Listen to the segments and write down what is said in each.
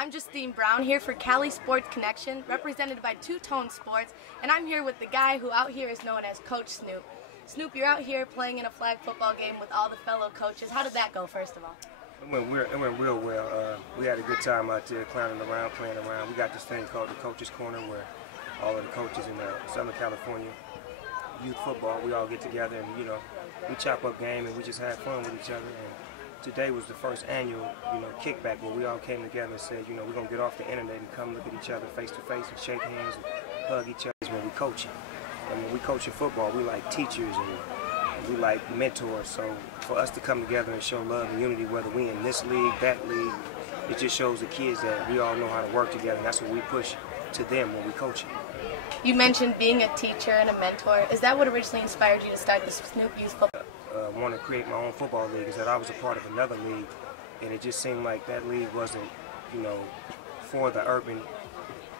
I'm Justine Brown here for Cali Sports Connection, represented by Two Tone Sports, and I'm here with the guy who out here is known as Coach Snoop. Snoop, you're out here playing in a flag football game with all the fellow coaches. How did that go, first of all? It went real well. We had a good time out there clowning around, playing around. We got this thing called the Coaches Corner where all of the coaches in Southern California youth football, we all get together and, we chop up game and we just have fun with each other. And today was the first annual, kickback where we all came together and said, we're going to get off the internet and come look at each other face to face and shake hands and hug each other when we coaching. And when we coaching football, we like teachers and we like mentors. So for us to come together and show love and unity, whether we in this league, that league, it just shows the kids that we all know how to work together. And that's what we push to them when we coaching. You mentioned being a teacher and a mentor. Is that what originally inspired you to start the Snoop Youth Football? Want to create my own football league is that I was a part of another league, and it just seemed like that league wasn't, for the urban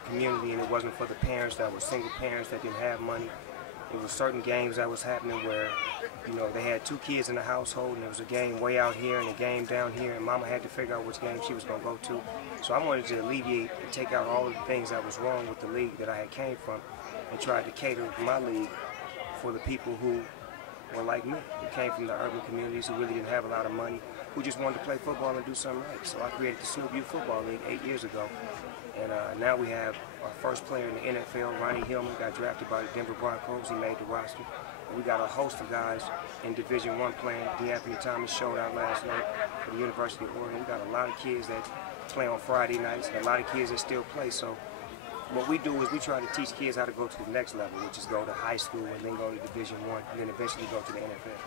community, and it wasn't for the parents that were single parents that didn't have money. There were certain games that was happening where, they had two kids in the household, and there was a game way out here and a game down here, and Mama had to figure out which game she was going to go to. So I wanted to alleviate and take out all of the things that was wrong with the league that I had came from, and tried to cater my league for the people who were like me, who came from the urban communities, who really didn't have a lot of money, who just wanted to play football and do something right. So I created the Snoop Youth Football League 8 years ago, and now we have our first player in the NFL, Ronnie Hillman, got drafted by the Denver Broncos. He made the roster. And we got a host of guys in Division I playing. D'Anthony Thomas showed out last night for the University of Oregon. We got a lot of kids that play on Friday nights, and a lot of kids that still play. So what we do is we try to teach kids how to go to the next level, which is go to high school and then go to Division I, and then eventually go to the NFL.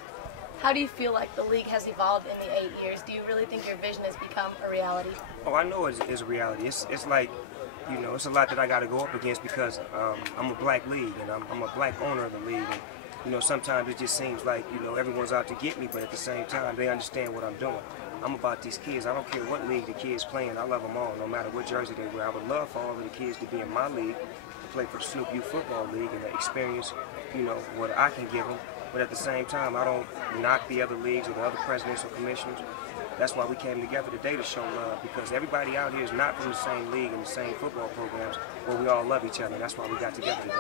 How do you feel like the league has evolved in the 8 years? Do you really think your vision has become a reality? Oh, I know it's a reality. It's like, it's a lot that I got to go up against because I'm a black league and I'm a black owner of the league. And, sometimes it just seems like, everyone's out to get me, but at the same time, they understand what I'm doing. I'm about these kids. I don't care what league the kids playing. I love them all, no matter what jersey they wear. I would love for all of the kids to be in my league, to play for the Snoop Youth Football League and to experience, what I can give them. But at the same time, I don't knock the other leagues or the other presidents or commissioners. That's why we came together today to show love, because everybody out here is not from the same league and the same football programs where we all love each other. That's why we got together today.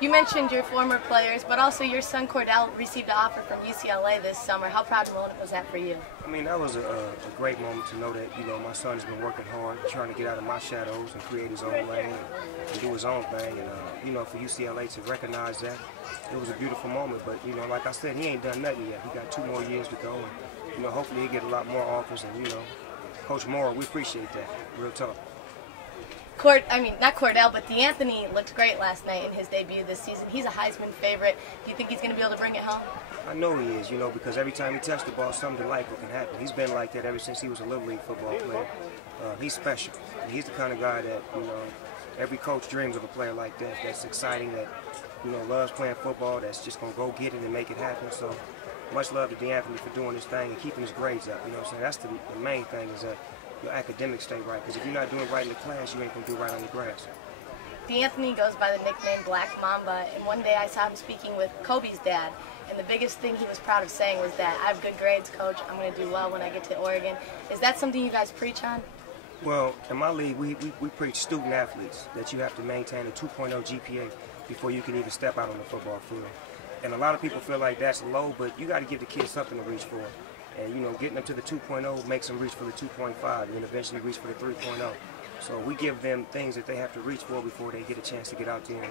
You mentioned your former players, but also your son Cordell received an offer from UCLA this summer. How proud and moment was that for you? I mean, that was a great moment to know that, my son's been working hard, trying to get out of my shadows and create his own lane and do his own thing. And, for UCLA to recognize that, it was a beautiful moment. But, like I said, he ain't done nothing yet. He got 2 more years to go. And, hopefully he'll get a lot more offers. And, Coach Moore, we appreciate that. Real talk. Not Cordell, but D'Anthony looked great last night in his debut this season. He's a Heisman favorite. Do you think he's going to be able to bring it home? I know he is, because every time he touches the ball, something delightful can happen. He's been like that ever since he was a Little League football player. He's special. He's the kind of guy that, every coach dreams of a player like that, that's exciting, that, loves playing football, that's just going to go get it and make it happen. So much love to D'Anthony for doing his thing and keeping his grades up. That's the main thing, is that your academics stay right. Because if you're not doing right in the class, you ain't going to do right on the grass. D'Anthony goes by the nickname Black Mamba, and one day I saw him speaking with Kobe's dad, and the biggest thing he was proud of saying was that, I have good grades, Coach, I'm going to do well when I get to Oregon. Is that something you guys preach on? Well, in my league, we preach student athletes, that you have to maintain a 2.0 GPA before you can even step out on the football field. And a lot of people feel like that's low, but you got to give the kids something to reach for. And, getting them to the 2.0 makes them reach for the 2.5 and then eventually reach for the 3.0. So we give them things that they have to reach for before they get a chance to get out there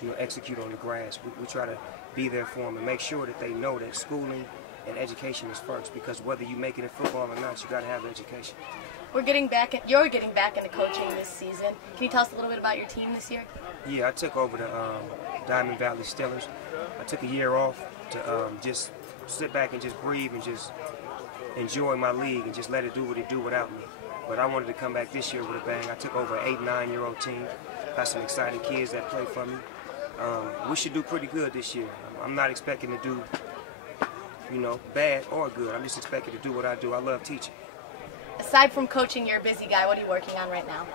and, execute on the grass. We try to be there for them and make sure that they know that schooling and education is first, because whether you make it in football or not, you got to have education. You're getting back into coaching this season. Can you tell us a little bit about your team this year? Yeah, I took over the Diamond Valley Steelers. I took a year off to just sit back and just breathe and just enjoy my league and just let it do what it do without me. But I wanted to come back this year with a bang. I took over an 8-, 9-year-old team. Got some exciting kids that play for me. We should do pretty good this year. I'm not expecting to do, bad or good. I'm just expecting to do what I do. I love teaching. Aside from coaching, you're a busy guy. What are you working on right now?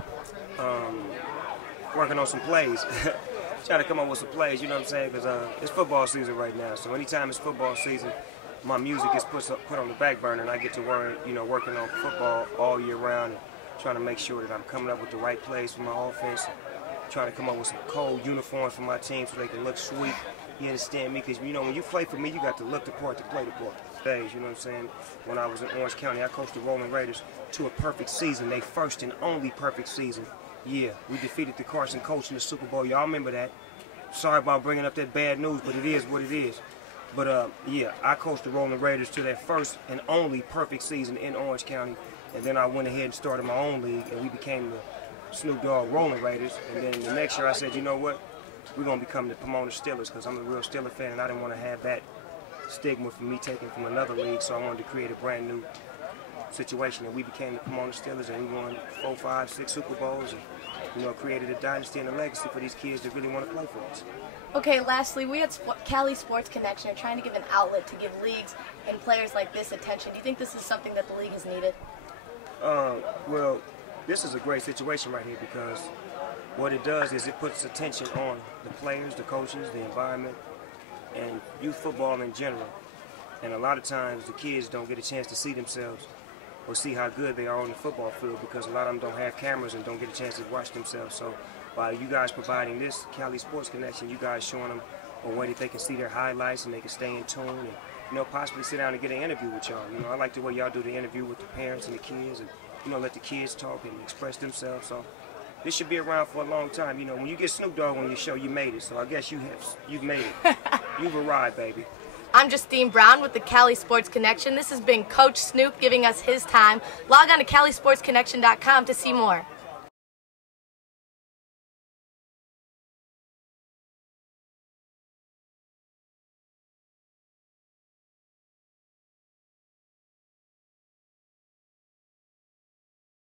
Working on some plays. Trying to come up with some plays, you know what I'm saying? Because it's football season right now. So anytime it's football season, my music gets put on the back burner, and I get to working on football all year round, and trying to make sure that I'm coming up with the right plays for my offense, trying to come up with some cold uniforms for my team so they can look sweet. You understand me? Because, you know, when you play for me, you got to look the part to play the part. Days, you know what I'm saying? When I was in Orange County, I coached the Rolling Raiders to a perfect season, their first and only perfect season. Yeah, we defeated the Carson Colts in the Super Bowl. Y'all remember that. Sorry about bringing up that bad news, but it is what it is. But, yeah, I coached the Rolling Raiders to their first and only perfect season in Orange County. And then I went ahead and started my own league, and we became the Snoop Dogg Rolling Raiders. And then the next year I said, you know what? We're going to become the Pomona Steelers because I'm a real Steeler fan, and I didn't want to have that stigma from me taking from another league, so I wanted to create a brand new situation. And we became the Pomona Steelers, and we won 4, 5, 6 Super Bowls, and, you know, created a dynasty and a legacy for these kids that really want to play for us. Okay, lastly, we at Cali Sports Connection are trying to give an outlet to give leagues and players like this attention. Do you think this is something that the league has needed? Well, this is a great situation right here because what it does is it puts attention on the players, the coaches, the environment, and youth football in general. And a lot of times the kids don't get a chance to see themselves or see how good they are on the football field because a lot of them don't have cameras and don't get a chance to watch themselves. So by you guys providing this Cali Sports Connection, you guys showing them a way that they can see their highlights and they can stay in tune and, you know, possibly sit down and get an interview with y'all. You know, I like the way y'all do the interview with the parents and the kids and, you know, let the kids talk and express themselves. So this should be around for a long time. You know, when you get Snoop Dogg on your show, you made it. So I guess you've made it. You've arrived, baby. I'm Justine Brown with the Cali Sports Connection. This has been Coach Snoop giving us his time. Log on to CaliSportsConnection.com to see more.